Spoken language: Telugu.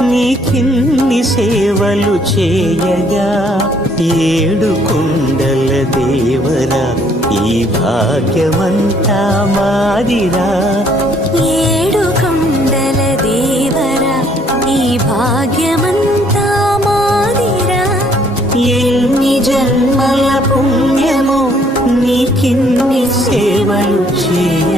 నీకిన్ని సేవలు చేయగా ఏడు కొండల దేవరా ఈ భాగ్యమంతా మాదిరా. ఏడు కొండల దేవరా ఈ భాగ్యమంతా మాదిరా. ఎన్ని జన్మల పుణ్యమో నీకిన్ని సేవలు చేయ